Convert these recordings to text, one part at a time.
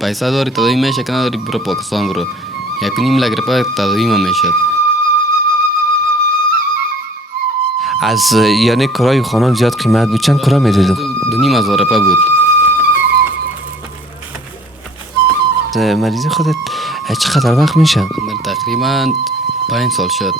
پیسه داری تداوی میشه که نداری برو پاکستان برو. 1.5 لک روپیه تداوی ما میشد. از یعنی کرای خانه زیاد قیمت بود. چند کرا میدادو؟ 2,500 روپیه بود. مریضی خودت چقدر وقت میشه؟ من تقریبا 5 سال شد.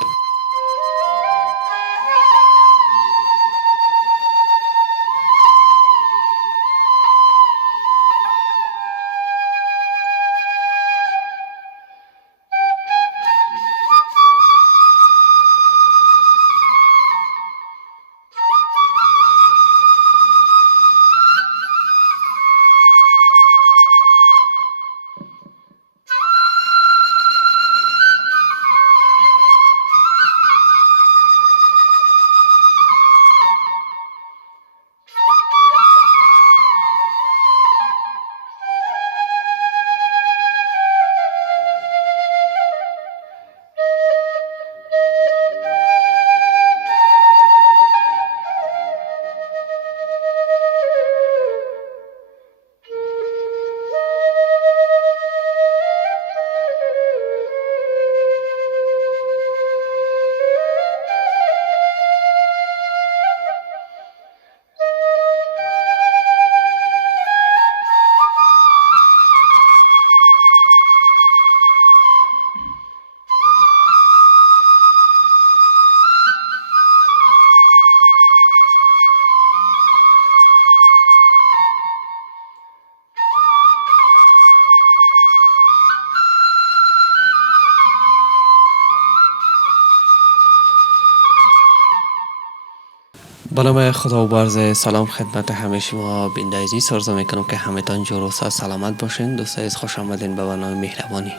با نام خدا و برز سلام خدمت همه شما بیننده عزیز. آرزو میکنم که همتان جور و سلامت باشین. دوستان عزیز خوش آمدین به برنامه مهربانی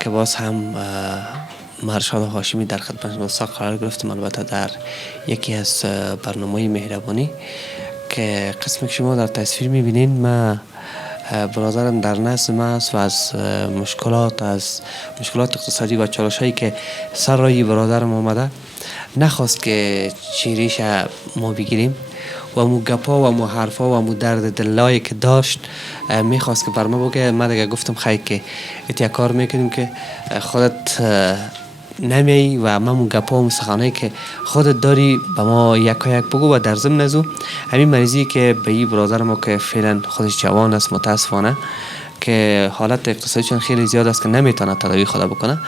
که باز هم مرشاد هاشمی در خدمت دوستان قرار گرفتم، البته در یکی از برنامه مهربانی که قسمی که شما در تصویر میبینین. ما برادرم در نزد ما است و از مشکلات اقتصادی و چالش هایی که سر رای برادرم آمده نخواست که چیریش ما بگیریم و مو گپا و مو حرفا و مو درد دلایی که داشت میخواست که بر ما بگه. من دیگه گفتم خیلی که اتیا کار میکنیم که خودت نمی و من مو گپا و سخنایی که خودت داری به ما یکا یک بگو و در ضمن ازو همین مریضی که به این برادر ما که فعلا خودش جوان است متاسفانه که حالت اقتصادی چون خیلی زیاد است که نمیتونه تداوی خود بکنه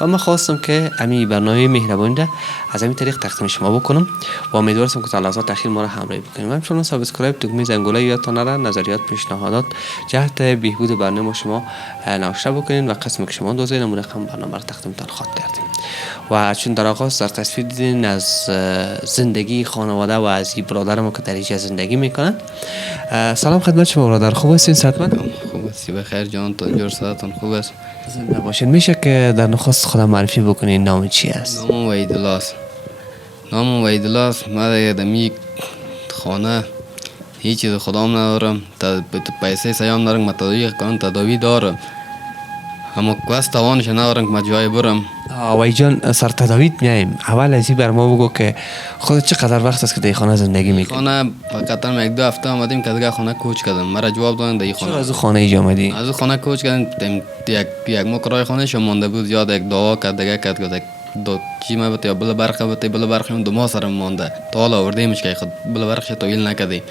و من خواستم که همین برنامه مهربانی را از همین طریق تقدیم شما بکنم و امیدوارم که تا لحظات اخیر ما را همراهی بکنیم. همچنین سابسکرایب، دکمه زنگوله یادتان نره، نظریات پیشنهادات جهت بهبود برنامه شما نوشته بکنین و قسمی که شما دوزین امون رقم برنامه را تقدیمتان خواهد کردیم. و چون در آغاز در تصویر دیدین از زندگی خانواده و از این برادر ما که در اینجا زندگی میکنن. سلام خدمت شما برادر، خوب هستین؟ صحتمند؟ خوب است بخیر جانتان، جور صحتتان خوب است؟ زنده باشین. میشه که در نخست خودم معرفی بکنین نام چی است؟ نام وحیدالله است. نام وحیدالله است. من دیگه دمی خانه هیچ چیز خودم ندارم، پیسه سیام ندارم، من تداوی دارم اما کس توانش ندارم که من جای برم. وای جان، سر تداویت میایم. اول از این بر ما بگو که خودت چقدر وقت است که در خانه زندگی میکنی؟ خانه فقط یک دو هفته آمدیم که دیگه خانه کوچ کردم. مرا جواب دادن در خانه. چرا از خانه اینجا آمدی؟ از خانه کوچ کردم. یک ماه کرای خانه شو مونده بود، یاد یک دعا کرد دیگه کرد که دو چی ما بته بل برخه بته بل برخه دو ماه سرم مونده تا حالا آوردیمش که خود بل برخه طویل نکردی.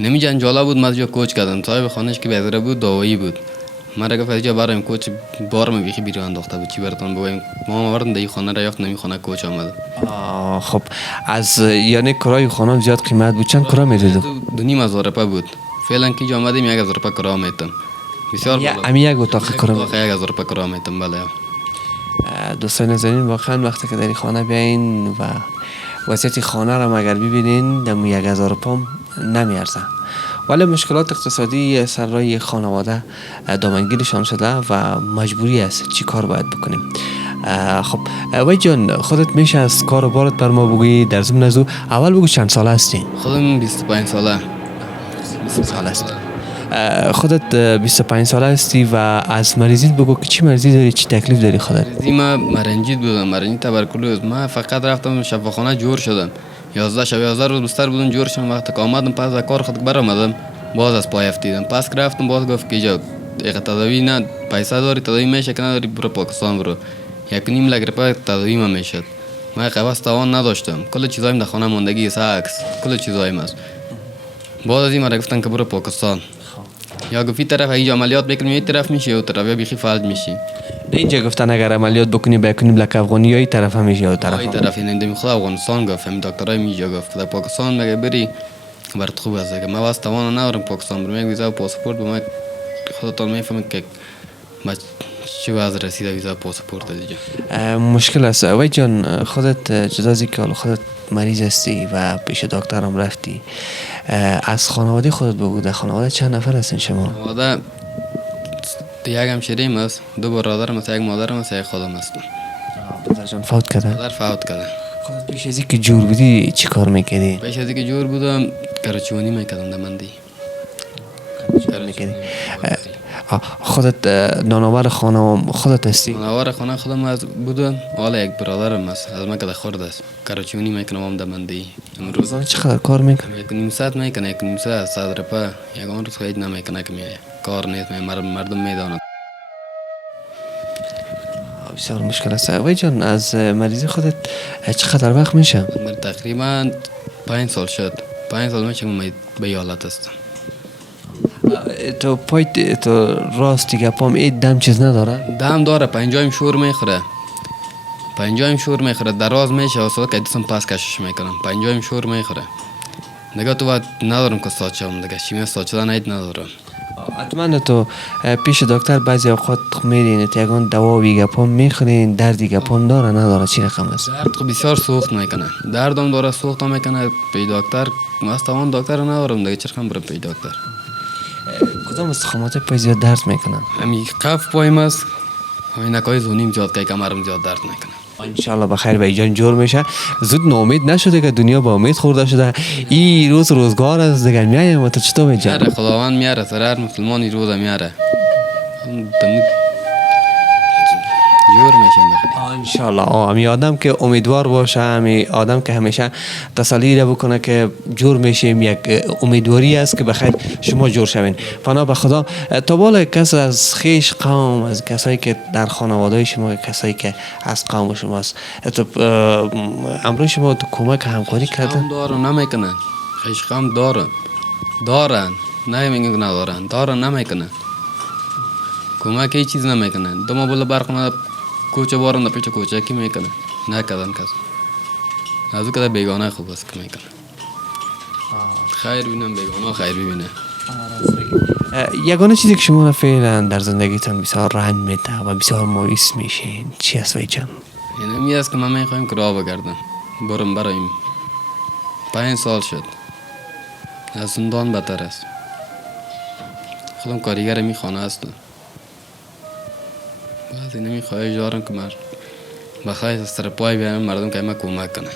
نمی جنجالا بود. من جو کوچ کردم. صاحب خانهش که بیزره بود دعایی بود. مرا گفت اینجا برایم کوچ بارم بیخی بیرون انداخته بود. چی براتون بگویم؟ ما آوردن در خانه را یافت نمی خانه کوچ آمد. خب از یعنی کرای خانه زیاد قیمت بود. چند کرا میدادو؟ 2,500 روپیه بود. فعلا که جو آمدیم 1,000 روپیه کرا میتم. بسیار بالا. امی یک اتاق کرا میتم. 1,000 روپیه کرا میتم. بله. دوستان نازنین واقعا وقتی که در خانه بیاین و وضعیت خانه را اگر ببینین دم 1,000 روپیه نمیارزه، ولی مشکلات اقتصادی سر رای خانواده دامنگیرشان شده و مجبوری است چی کار باید بکنیم. خب وای جان، خودت میشه از کار و بارت بر ما بگویی؟ در ضمن ازو اول بگو چند ساله هستی؟ خودم 25 ساله. 25 ساله است. خودت 25 ساله هستی و از مریضیت بگو که چی مرضی داری، چی تکلیف داری خودت؟ من مرنجیت بودم، مرنجی تبرکلوز. من فقط رفتم شفاخانه جور شدم. 11 روز بستر بودم جور شدم. وقتی که آمدم پس از کار خود برآمدم باز از پای افتیدم. پس که رفتم باز گفت که اینجا اگه تداوی نه پیسه داری تداوی میشه که نداری برو پاکستان برو 1.5 لک روپیه تداوی ما میشد. من قبض توان نداشتم، کل چیزایم در خانه ماندگی عکس کل چیزایم است. بعد از این مرا گفتن که برو پاکستان، یا گفتی طرف اینجا عملیات بکنی این طرف میشی و طرف یا بیخی فلج میشی. اینجا گفتن اگر عملیات بکنی بکنیم لک افغانی یا این طرف همیشه یا طرف این طرف این اندمی خود افغانستان گفت، همین دکترای میجا گفت در پاکستان مگه بری برات خوب است. که من واسه توان ندارم پاکستان برم، یک ویزا و پاسپورت به من خودتان میفهمید که ما چه وضع رسیده ویزا و پاسپورت دیگه. مشکل است. وای جان خودت جدا از اینکه خودت مریض هستی و پیش دکتر هم رفتی، از خانواده خودت بگو، در خانواده چند نفر هستین شما؟ خانواده یک همشیریم است، 2 برادرم است، 1 مادرم است، 1 خودم است. پدر جان فوت کرده؟ مادر فوت کرده. خودت پیش از اینکه جور بودی چی کار میکردی؟ پیش از اینکه جور بودم کراچوانی میکردم در مندی. خودت نانآور خانه خودت هستی؟ نانآور خانه خودم از بودم، حالا 1 برادرم است از من که در خرد است، کراچوانی میکنم هم در مندی. امروز روزانه چقدر کار میکنی؟ 1.5 ساعت میکنه، 1.5 ساعت 100 روپیه، یگان روز خیلی نمیکنه که میایه کار نیست، مردم میداند. بسیار مشکل است. وای جان از مریضی خودت چقدر وقت میشه؟ من تقریبا 5 سال شد، 5 سال میشه که به این حالت هستم. تو پای تو راست دیگه پام این دم چیز نداره؟ دم داره، پنجایم شور میخوره، پنجایم شور میخوره، دراز میشه و صدا که دستم پس کشش میکنم، پنجایم شور میخوره دیگه. تو باید ندارم که ساعت شم دیگه، شیمه ساعت شدن اید ندارم. حتما تو پیش دکتر بعضی اوقات میرین یگان دوا ویگا پام میخورین، درد دیگه پام داره نداره چی رقم است؟ درد خب بسیار سوخت میکنه، دردم داره سوخت میکنه. پی دکتر مستوان دکتر ندارم دیگه، چرخم برم پی دکتر. کدام استخوانات پای زیاد درد میکنن؟ همین قف پایم است، همین نکای زونیم زیاد که کمرم زیاد درد میکنه. انشالله بخیر به جان جور میشه. زود ناامید نشده که دنیا با امید خورده شده. این روز روزگار است دیگه میایم و تو چطور میجا؟ میاره خداوند میاره، سر هر مسلمانی روز میاره. جور میشیم بخیر انشالله. همی آدم که امیدوار باشه، همی آدم که همیشه تسلی را بکنه که جور میشیم، یک امیدواری است که بخیر شما جور شوین. پناه به خدا. تا بالا کس از خیش قوم، از کسایی که در خانواده شما، کسایی که از قوم شماست، امروز شما تو کمک همکاری کرده؟ خیش دارن نمیکنه، خیش قوم دارن نمیگن ندارن، دارن نمیکنه، کمک هیچ چیز نمیکنه. دو ما بالا برخونه کوچه بارم پیچه کوچه کی میکنه، نکردن کس. از او که بیگانه خوب است که میکنه. خیر بینم بیگانه خیر ببینه. یگانه چیزی که شما را فعلا در زندگیتان بسیار رنج میده و بسیار مایوس میشین چی است وای جان؟ این همی است که من میخوایم که راه بگردم، برم برایم. 5 سال شد، از زندان بدتر است. خودم کاریگر می خانه هستم، بعضی نمیخواهی دارم که من بخواهی از سر پای بیایم مردم که ما کمک کنن.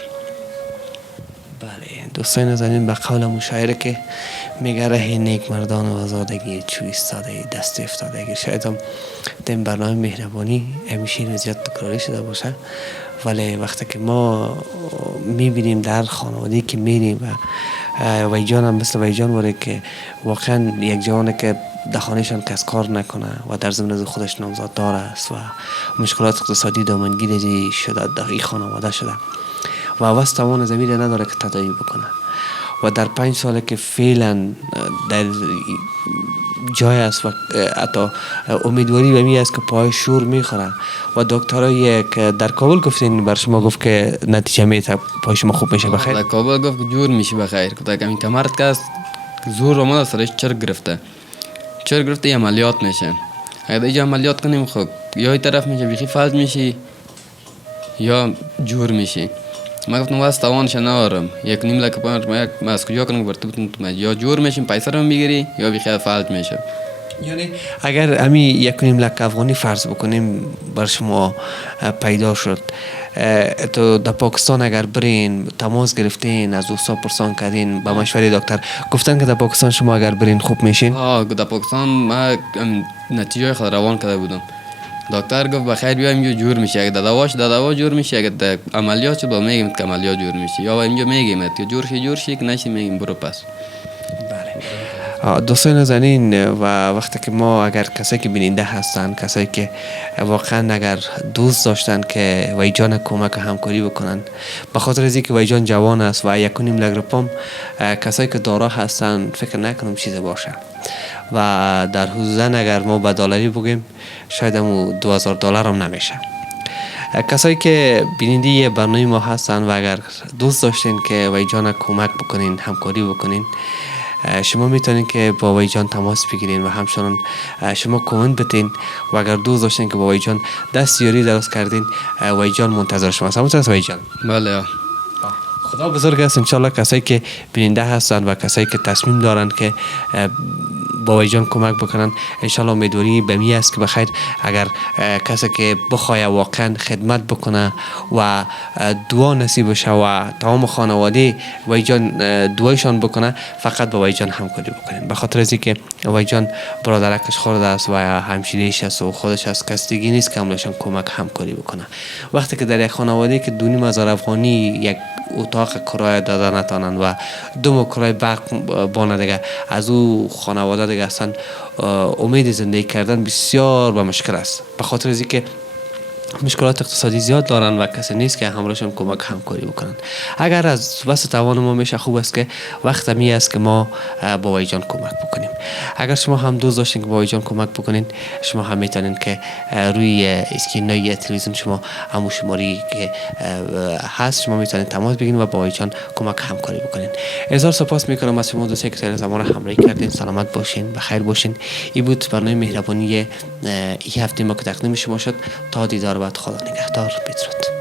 بله دوستان نازنین، به قول مشاعره که میگه ره نیک مردان و آزادگی چو ایستاده دست افتادگی. شاید هم در برنامه مهربانی همیشه این زیاد تکراری شده باشه، ولی وقتی که ما میبینیم در خانواده‌ای که میریم و ویجان هم مثل ویجان باره که واقعا یک جوانه که در خانهشان کس کار نکنه و در ضمن از خودش نامزاد دار است و مشکلات اقتصادی دامنگیری شده در این خانواده شده و واسه توان زمین نداره که تداوی بکنه و در 5 ساله که فعلا در جای است و حتی امیدواری به می است که پای شور میخوره و دکترای که در کابل گفتین بر شما گفت که نتیجه میده پای شما خوب میشه بخیر؟ در کابل گفت که جور میشه بخیر، که تا همین کمرت که است زور آمده سرش چرک گرفته عملیات میشه. اگر اینجا عملیات کنیم خب یا این طرف میشه بیخی فلج میشی یا جور میشی. من گفتم واسه توانش ندارم، 1.5 لک روپیه من از کجا کنم برات بتونم، یا جور میشیم پیسه رو میگیری یا بیخی فلج میشه. یعنی اگر امی 1.5 لک افغانی فرض بکنیم بر شما پیدا شد، تو در پاکستان اگر برین تماس گرفتین از دوستا پرسان کردین با مشوره دکتر گفتن که در پاکستان شما اگر برین خوب میشین؟ در پاکستان من نتیجه خود روان کرده بودم. دکتر گفت بخیر بیایم اینجا جور میشه، اگه دوا جور میشه، اگه در عملیات شد با میگیم که عملیات جور میشه، یا اینجا میگیم یا جور شی که نشی میگیم برو پس. دوستان نازنین، و وقتی که ما اگر کسایی که بیننده هستن، کسایی که واقعا اگر دوست داشتن که ویجان کمک و همکاری بکنن، به خاطر از اینکه ویجان جوان است و 1.5 لک روپام کسایی که دارا هستن فکر نکنم چیزی باشه. و در حدود اگر ما به دلاری بگیم شاید همو $2000 هم نمیشه. کسایی که بیننده یه برنامه ما هستن و اگر دوست داشتین که ویجان کمک بکنین، همکاری بکنین، شما میتونین که با ویجان تماس بگیرین و همچنان شما کامنت بتین و اگر دوست داشتین که با ویجان دستیاری درست کردین، ویجان منتظر شما است. همونطور است ویجان؟ بله. خدا بزرگ است. انشالله کسایی که بیننده هستن و کسایی که تصمیم دارن که با ویجان کمک بکنن، انشالله امیدواری به می است که بخیر اگر کسی که بخواه واقعا خدمت بکنه و دعا نصیب شه و تمام خانواده ویجان دعایشان بکنه، فقط با ویجان همکاری بکنین. به خاطر از اینکه ویجان برادرکش خورده است و همشیره‌اش است و خودش از کس دیگه نیست که همشان کمک همکاری بکنه. وقتی که در یک خانواده که 2,500 افغانی یک اتاق کرایه داده نتانن و 2 ماه کرایه برق بانه دیگه، از او خانواده دیگه اصلا امید زندگی کردن بسیار با مشکل است. به خاطر از اینکه مشکلات اقتصادی زیاد دارن و کسی نیست که همراهشون کمک همکاری بکنن. اگر از وسط توان ما میشه، خوب است که وقت می است که ما با ویجان کمک بکنیم. اگر شما هم دوست داشتین که با ویجان کمک بکنین، شما هم میتونین که روی اسکرین تلویزیون شما همون شماری که هست شما میتونین تماس بگیرین و با ویجان کمک همکاری بکنین. هزار سپاس میکنم از شما دوستان که زمان همراهی کردین. سلامت باشین، بخیر باشین. این بود برنامه مهربانی این هفته ما که تقدیم شما شد. تا دیدار بعد، خدا نگهدار. بدرود.